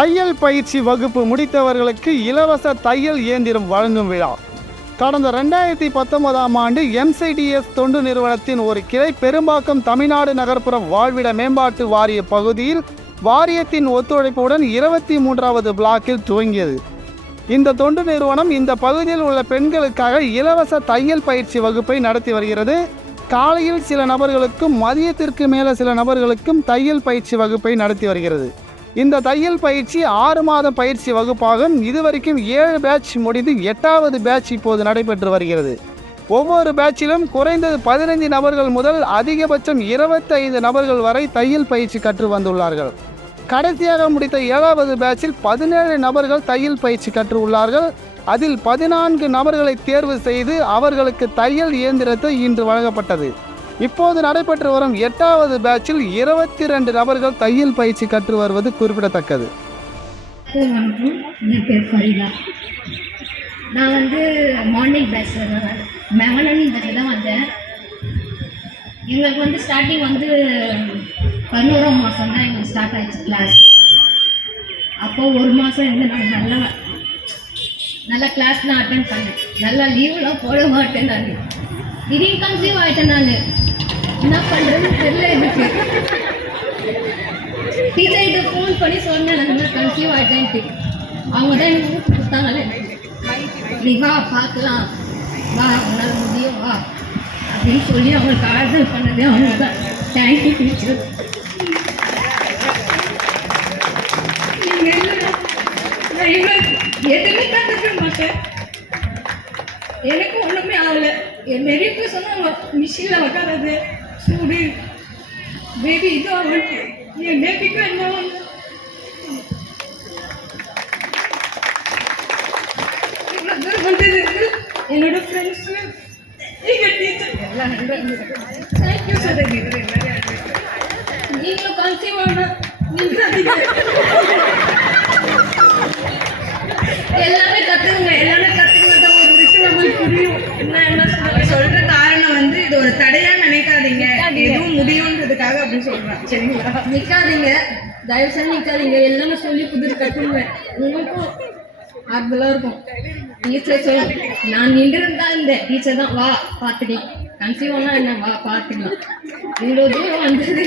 தையல் பயிற்சி வகுப்பு முடித்தவர்களுக்கு இலவச தையல் இயந்திரம் வழங்கும் விழா. கடந்த 2019ஆம் ஆண்டு எம்சிடிஎஸ் தொண்டு நிறுவனத்தின் ஒரு கிளை பெரும்பாக்கம் தமிழ்நாடு நகர்ப்புற வாழ்விட மேம்பாட்டு வாரிய பகுதியில் வாரியத்தின் ஒத்துழைப்புடன் 23வது பிளாக்கில் துவங்கியது. இந்த தொண்டு நிறுவனம் இந்த பகுதியில் உள்ள பெண்களுக்காக இலவச தையல் பயிற்சி வகுப்பை நடத்தி வருகிறது. காலையில் சில நபர்களுக்கும் மதியத்திற்கு மேலே சில நபர்களுக்கும் தையல் பயிற்சி வகுப்பை நடத்தி வருகிறது. இந்த தையல் பயிற்சி 6 மாத பயிற்சி வகுப்பாகும். இதுவரைக்கும் 7 பேட்ச் முடிந்து 8வது பேட்ச் இப்போது நடைபெற்று வருகிறது. ஒவ்வொரு பேட்சிலும் குறைந்தது 15 நபர்கள் முதல் அதிகபட்சம் 25 நபர்கள் வரை தையல் பயிற்சி கற்று வந்துள்ளார்கள். கடைசியாக முடித்த 7வது பேட்சில் 17 நபர்கள் தையல் பயிற்சி கற்று உள்ளார்கள். அதில் 14 நபர்களை தேர்வு செய்து அவர்களுக்கு தையல் இயந்திரத்தை இன்று வழங்கப்பட்டது. இப்போது நடைபெற்று வரும் 8வது பேட்சில் 22 நபர்கள் தையல் பயிற்சி கற்று வருவது குறிப்பிடத்தக்கது. என் பேர் ஃபரிதா. நான் மார்னிங் பேட்சில் தான் வந்தேன். எங்களுக்கு ஸ்டார்டிங் 11ஆம் மாதம் தான் எங்களுக்கு ஸ்டார்ட் ஆகிடுச்சு கிளாஸ். அப்போது 1 மாதம் நான் நல்லா கிளாஸ் நான் அட்டென்ட் பண்ணேன். நல்லா லீவெலாம் போட மாட்டேன். நான் திடீர்னு கன்சீவ் ஆகிட்டேன். நான் என்ன பண்ணுறதுன்னு தெரியல. எனக்கு டீச்சர்கிட்ட ஃபோன் பண்ணி சொன்னேன் நான் கன்சீவ் ஆகிட்டேன்ட்டு. அவங்க தான் எனக்கு ஊருக்கு கொடுத்தாங்களே, நீ வா பார்க்கலாம், வா உன்னால் முடியும் வா அப்படின்னு சொல்லி அவங்களுக்கு ஆர்டர் பண்ணதே அவங்க தான். Thank you teacher. நான் எதுவுமே கற்றுக்க மாட்டேன். எனக்கு ஒன்றுமே ஆகலை. என் நிறைய பேர் சொன்னாங்க மிஷினில் உட்காராது சூடு பேபி இது ஆகும். என் பேபிக்கும் என்ன இவ்வளோ தூரம் வந்ததுக்கு என்னோட ஃப்ரெண்ட்ஸு எங்கள் டீச்சர் எல்லாம் தேங்க்யூ சார். நீங்களும் கன்சீவ் ஆனால் நீங்கள் எல்லாமே கற்றுக்குங்க. எல்லாமே கற்றுக்குங்க. ஒரு விஷயம் நம்மளுக்கு புரியும். என்ன சொல்ற காரணம் இது ஒரு தடையா நினைக்காதீங்க, எதுவும் முடியும்ன்றதுக்காக அப்படின்னு சொல்றேன். சரிங்களா? நிற்காதீங்க, தயவு செஞ்சு நிற்காதீங்க. எல்லாமே சொல்லி புதுசு கற்றுங்க. உங்களுக்கும் ஆறுதலாக இருக்கும். டீச்சர் சொல்லி நான் நின்றுருந்தா இந்த டீச்சர் தான் வா பார்த்துக்கலாம், கன்சீவானா என்ன வா பார்த்துக்கலாம். இவ்வளோ தூரம் வந்தது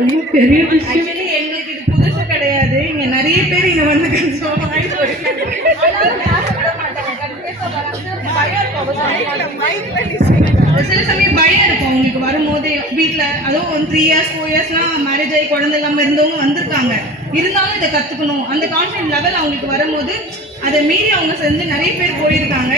ரொம்ப பெரிய விஷயம். எங்களுக்கு இது புதுசு கிடையாது. இங்க நிறைய பேர் இங்க சில சமயம் பயம் இருக்கும் அவங்களுக்கு வரும்போது. வீட்டில் அதுவும் 3 years 4 yearsலாம் மேரேஜ் ஆகி குழந்தை இல்லாமல் இருந்தவங்க வந்திருக்காங்க. இருந்தாலும் இதை கற்றுக்கணும் அந்த கான்ஃபிடன்ட் லெவல் அவங்களுக்கு வரும்போது அதை மீறி அவங்க செஞ்சு நிறைய பேர் போயிருக்காங்க.